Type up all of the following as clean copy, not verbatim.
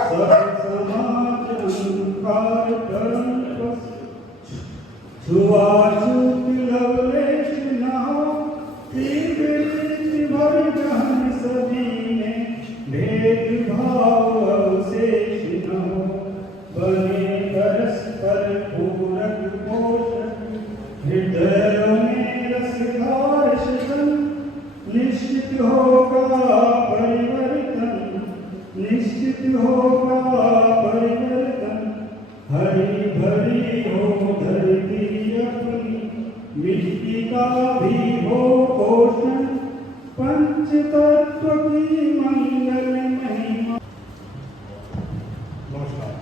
सब समाज अंकार परम छुआछूत लवलेश न हो, भर जहन सभी में भेदभाव अवशेष न हो, बने परस्पर पूरक पोषक हृदयों में रसधार शतन, निश्चित होगा परिवर्तन, निश्चित होगा परिवर्तन, हरी भरी हो धरती अपनी, मिट्टी का भी हो पोषण, पंच तत्व की मंगल महिमा। नमस्कार।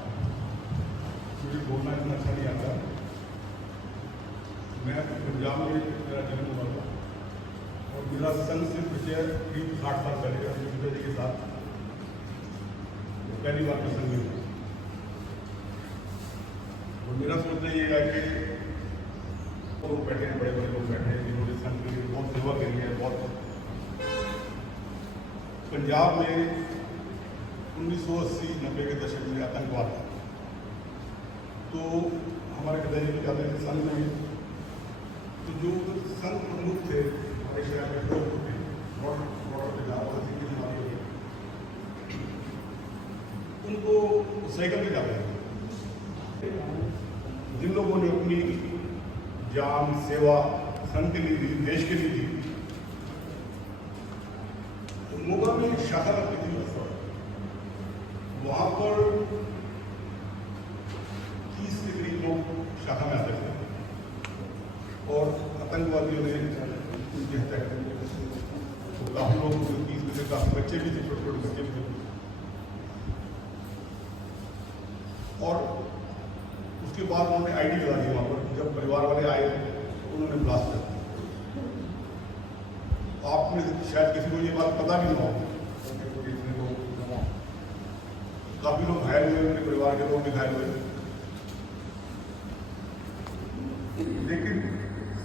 मुझे बोलना इतना अच्छा नहीं आता। मैं पंजाब में मेरा जन्म हुआ था और मेरा संघ से परिचय करीब 60 साल पहले पिता जी के साथ पहली बार मैं संघ में हुआ। और मेरा सोचना ये है कि लोग बैठे हैं, बड़े बड़े लोग बैठे हैं जिन्होंने संघ के लिए बहुत सेवा करी है। बहुत पंजाब में 1980-90 के दशक में आतंकवाद था, तो हमारे पिताजी भी जाते थे संघ में। तो जो संघ प्रमुख थे हमारे शहर में लोग थे, उनको साइकिल पे जाते थे। जिन लोगों ने अपनी जान सेवा संघ के लिए दी, देश के लिए दी, तो मोगा में एक शाखा लगती थी, वहां पर 30 के करीब लोग शाखा में आते थे और आतंकवादियों ने उनकी हत्या कर दी। तो काफी लोग 30 में से काफी बच्चे भी थे, छोटे छोटे बच्चे भी थे। और उसके बाद उन्होंने आईडी लगा दी वहां पर। जब परिवार वाले आए तो उन्होंने ब्लास्ट कर दिया। आपने शायद किसी को ये बात पता भी ना हो, काफी लोग घायल हुए, उनके परिवार के लोग भी घायल हुए। लेकिन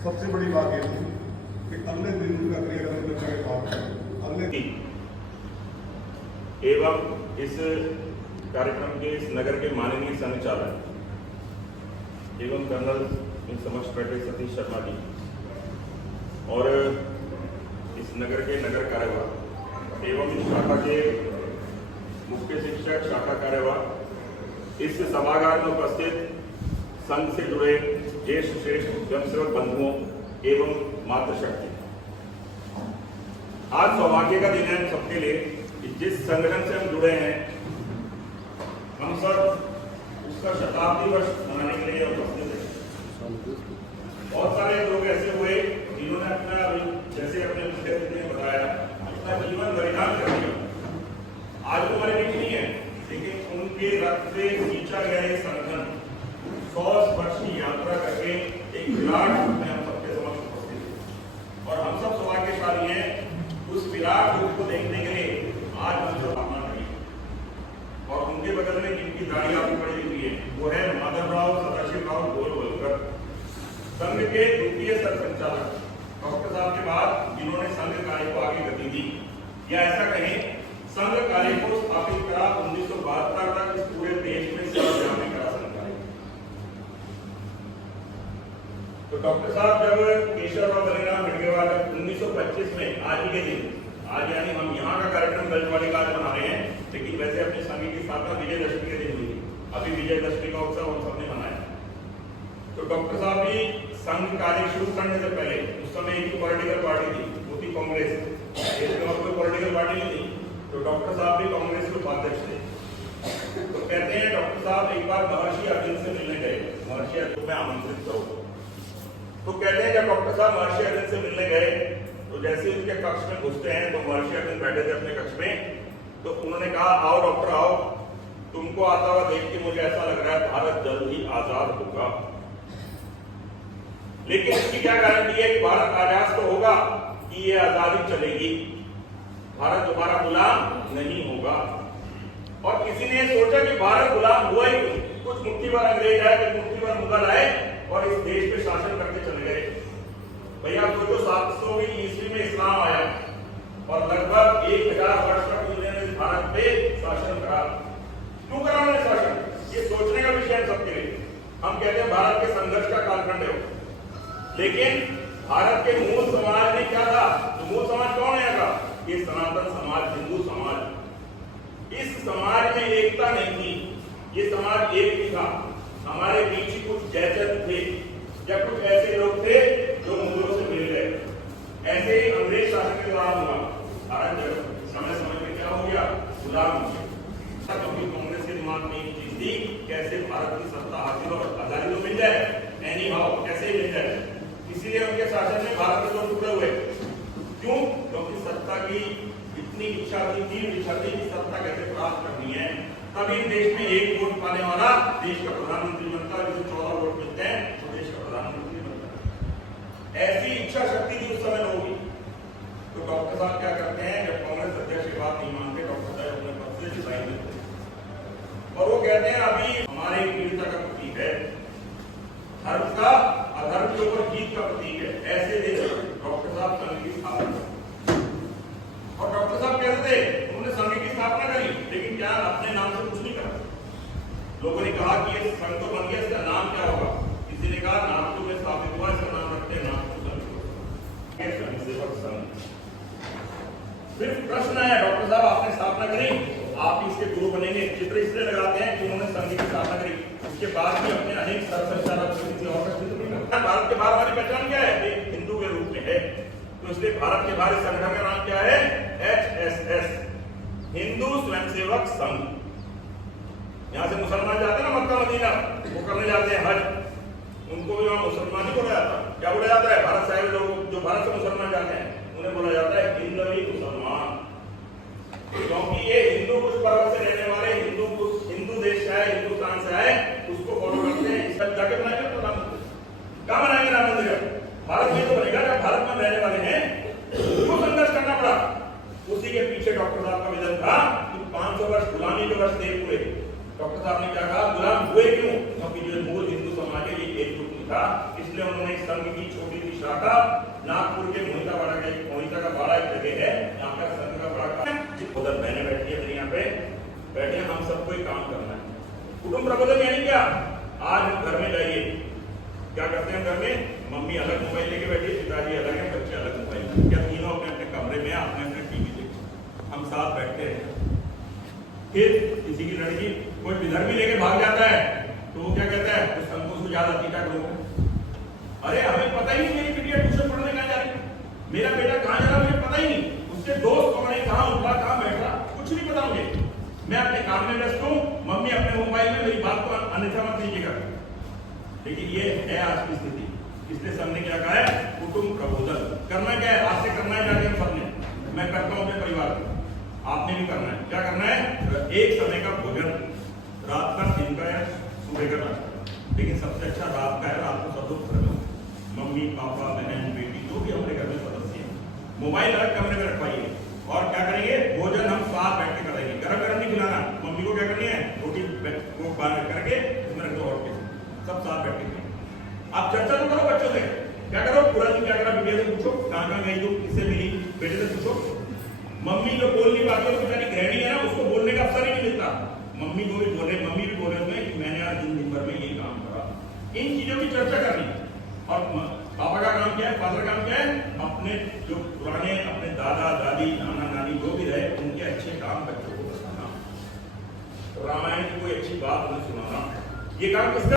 सबसे बड़ी बात यह थी कि अगले दिन उनका क्रियाकर्म करने के बाद अगले दिन एवं इस कार्यक्रम के इस नगर के माननीय संचालक एवं कर्नल इन समक्ष बैठे सतीश शर्मा जी और इस नगर के नगर कार्यवाह एवं इस शाखा के मुख्य शिक्षक, शाखा कार्यवाह, इस सभागार में उपस्थित संघ से जुड़े ज्येष्ठ श्रेष्ठ स्वयंसेवक बंधुओं एवं मातृशक्ति, आज सौभाग्य का दिन है हम सबके लिए कि जिस संगठन से हम जुड़े हैं हम सब उसका शताब्दी वर्ष मनाने के लिए उपस्थित हैं। बहुत सारे लोग ऐसे हुए जिन्होंने अपना, जैसे अपने मुख्य अतिथि ने बताया, अपना जीवन बलिदान कर दिया। आज वो हमारे बीच नहीं है, लेकिन उनके रक्त से सींचा गया ये संगठन 100 वर्ष की यात्रा करके एक विराट रूप में हम सबके समक्ष उपस्थित है और हम सब सौभाग्यशाली हैं उस विराट रूप को देखने के लिए आज हम सब आना नहीं। और उनके बगल में जिनकी दाढ़ी आपको पड़ी हुई है वो है माधवराव सदाशिवराव गोलवलकर, संघ के द्वितीय सरसंचालक, डॉक्टर साहब के बाद जिन्होंने संघ कार्य को आगे गति दी, या ऐसा कहें संघ कार्य को स्थापित करा 1972 तक इस पूरे देश में सर्वव्यापी करा संघ कार्य। तो डॉक्टर साहब जब केशवराव बलिराम हेडगेवार 1925 में आज के दिन, आज यानी हम यहाँ का कार्यक्रम गलजवाड़ी का आज मना रहे हैं, लेकिन वैसे अपने संघ की स्थापना विजयदशमी के दिन हुई। अभी विजयदशमी का उत्सव हम सबने मनाया। तो डॉक्टर साहब भी संघ कार्य शुरू करने से पहले, उस समय एक पॉलिटिकल पार्टी थी, वो थी कांग्रेस। इसमें कोई पॉलिटिकल पार्टी नहीं थी, तो डॉक्टर साहब भी कांग्रेस के उपाध्यक्ष थे। तो कहते हैं डॉक्टर साहब एक बार महर्षि अर्जुन से मिलने गए, महर्षि अर्जुन में आमंत्रित करो। तो कहते हैं जब डॉक्टर साहब महर्षि अर्जुन से मिलने गए तो जैसे उनके कक्ष में घुसते हैं तो महर्षि अर्जुन बैठे थे अपने कक्ष में, तो उन्होंने कहा आओ डॉक्टर आओ, तुमको आता हुआ देख के मुझे ऐसा लग रहा है भारत जल्द ही आजाद होगा, लेकिन इसकी क्या गारंटी है कि भारत आजाद तो होगा कि ये आजादी चलेगी, भारत दोबारा गुलाम नहीं होगा। और किसी ने सोचा कि भारत गुलाम हुआ ही नहीं, कुछ मुट्ठी भर अंग्रेज आए, कुछ मुट्ठी भर मुगल आए और इस देश पे शासन करते चले गए। भैया सोचो 700वीं ईस्वी में इस्लाम आया और लगभग 1000 वर्ष तक उन्होंने भारत पे शासन करा, हम कहते हैं भारत के संघर्ष का कालखंड है वो। लेकिन भारत के मूल समाज में क्या था? तो मूल समाज कौन है का? ये सनातन समाज, हिंदू समाज। इस समाज में एकता नहीं थी, ये समाज एक ही था। हमारे बीच ही कुछ जैचक थे या कुछ ऐसे लोग थे जो मुगलों से मिल गए। ऐसे ही अंग्रेज शासन के दौरान हुआ। भारत जब समय समय में क्या हो गया? गुलाम हो गया। क्योंकि कांग्रेस के दिमाग में एक चीज थी, कैसे भारत की सत्ता हासिल और आजादी तो मिल जाए, एनी हाउ कैसे मिल जाए। इसीलिए उनके शासन में भारत के दो टुकड़े हुए। क्यों? क्योंकि सत्ता की इतनी इच्छा थी कि सत्ता कैसे प्राप्त करनी है। तभी देश में एक वोट पाने वाला देश का प्रधानमंत्री बनता है, जिसे 14 वोट मिलते हैं तो देश का प्रधानमंत्री बनता है। ऐसी इच्छा शक्ति थी उस समय होगी। तो डॉक्टर साहब क्या करते हैं? जब कांग्रेस अध्यक्ष की बात नहीं मानते, डॉक्टर साहब अपने पद से रिजाइन देते हैं और वो कहते हैं अभी हमारे वीरता का प्रतीक है, धर्म का अधर्म के ऊपर जीत का प्रतीक है। ऐसे दिन डॉक्टर साहब संघ की स्थापना करी। और डॉक्टर साहब कहते थे उन्होंने संघ की स्थापना करी, लेकिन क्या अपने नाम से कुछ नहीं करा। लोगों ने कहा कि ये संघ तो बन गया, इसका नाम क्या होगा? किसी ने कहा नाम तो में स्थापित हुआ, इसका नाम रखते हैं, नाम तो स्वयंसेवक संघ। फिर प्रश्न आया, डॉक्टर साहब आपने स्थापना करी, आप इसके गुरु बनेंगे। चित्र इसलिए लगाते हैं कि उन्होंने संघ की स्थापना करी, उसके बाद भी अपने अनेक भारत के बाहर हमारी पहचान क्या है? हिंदू के रूप में है। तो इसलिए भारत के बाहर संगठन का नाम क्या है? HSS, हिंदू स्वयंसेवक संघ। यहां से मुसलमान जाते हैं ना मक्का मदीना, वो करने जाते हैं हज, उनको भी वहां मुसलमान ही बोला जाता है। क्या बोला जाता है? भारत साहिब लोग जो भारत से मुसलमान जाते हैं उन्हें बोला जाता है हिंदवी मुसलमान। क्योंकि ये हिंदू कुछ पर्वत से रहने वाले, हिंदू देश से आए, हिंदुस्तान से आए, उसको फॉलो करते हैं। इसका जाके बनाएंगे प्रधानमंत्री, कहाँ बनाएंगे राम मंदिर? भारत में तो बनेगा जब भारत में रहने वाले हैं। क्यों संघर्ष करना पड़ा? उसी के पीछे डॉक्टर साहब का विजन था कि 500 वर्ष गुलामी के वर्ष देख हुए। डॉक्टर साहब ने क्या कहा? गुलाम हुए क्यों? क्योंकि जो मूल हिंदू समाज है ये एकजुट नहीं था। इसलिए उन्होंने एक संघ की छोटी सी शाखा नागपुर के मोहिता का बाड़ा एक जगह है, यहाँ पर संघ का बड़ा उधर बहने बैठी है, फिर यहाँ पे बैठे हम सबको एक काम करना है। कुटुंब प्रबोधन यानी क्या? आज हम घर में जाइए, क्या करते हैं घर में? मम्मी अलग मोबाइल लेके बैठी है, पिताजी अलग है, बच्चे अलग मोबाइल, क्या तीनों अपने अपने कमरे में अपने अपने टीवी देखते, हम साथ बैठते हैं। फिर किसी की लड़की कोई विधर भी लेके भाग जाता है तो वो क्या कहता है? उस संकोच को याद आती क्या करूँगा? अरे हमें पता ही नहीं मेरी बिटिया ट्यूशन पढ़ने कहाँ जा रही, मेरा बेटा कहाँ जा रहा मुझे पता ही नहीं, उसके दोस्त कौन है, कहाँ उठा कहाँ बैठ रहा, कुछ नहीं पता मुझे। मैं अपने काम में व्यस्त हूँ, मम्मी अपने मोबाइल में, मेरी बात को अन्यथा मत लीजिएगा। लेकिन ये है आज की स्थिति। इसलिए सबने क्या कहा है? कुटुंब प्रबोधन करना। क्या है? आज से करना है जाके हम सबने। मैं करता हूँ अपने परिवार को, आपने भी करना है। क्या करना है? एक समय का भोजन, रात का, दिन का या सुबह का नाश्ता, लेकिन सबसे अच्छा रात का है। रात को सब लोग घर में, मम्मी पापा बहन बेटी जो भी हमारे घर में सदस्य हैं, मोबाइल अलग कमरे में रखवाइए और क्या करेंगे? भोजन हम साथ बैठ के करेंगे। गरम गरम नहीं खिलाना, मम्मी को क्या करनी है? रोटी को बाहर करके उसमें रख दो और के सब साथ बैठ के। आप चर्चा तो करो बच्चों से, क्या करो? पूरा दिन क्या करा? बेटे से पूछो कहाँ कहाँ गई, तो किससे मिली, बेटे से पूछो। मम्मी जो बोल नहीं पाती, तो बेचारी गृहिणी है ना, उसको बोलने का अवसर ही नहीं मिलता। मम्मी को भी बोले, मम्मी भी बोले उसमें कि मैंने आज दिन भर में ये काम करा। इन चीजों की चर्चा करनी। और पापा का काम क्या है? फादर का काम क्या है? अपने जो पुराने अपने दादा दादी नाना नानी जो भी रहे उनके अच्छे काम बच्चों को बताना, रामायण की कोई अच्छी बात उन्हें सुनाना, ये काम किसका?